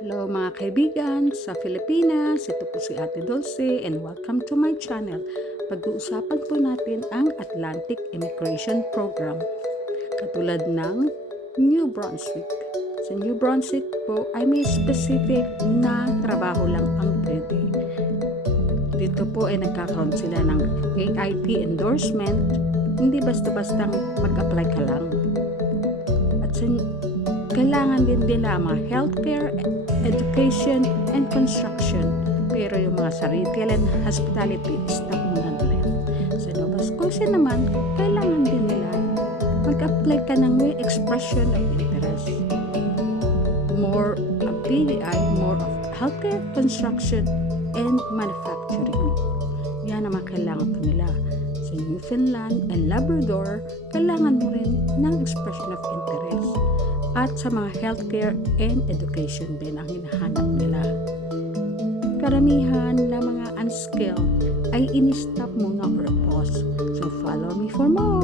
Hello mga kaibigan sa Pilipinas, ito po si Ate Dulce and welcome to my channel. Pag-uusapan po natin ang Atlantic Immigration Program katulad ng New Brunswick. Sa New Brunswick po ay may specific na trabaho lang ang pwede. Dito po ay nagkakaroon sila ng AIP endorsement, hindi basta-bastang mag-apply ka lang. At kailangan din nila mga healthcare, education, and construction. Pero yung mga sa retail and hospitality, stop muna nila. Sa Nova Scotia naman, kailangan din nila mag-apply ka ng may expression of interest. More of PDI, more of healthcare, construction, and manufacturing. Yan naman kailangan po nila. Sa Newfoundland and Labrador, kailangan mo rin ng expression of interest. At sa mga healthcare and education din ang hinahanap nila. Karamihan na mga unskilled ay in-stop muna or pause. So follow me for more.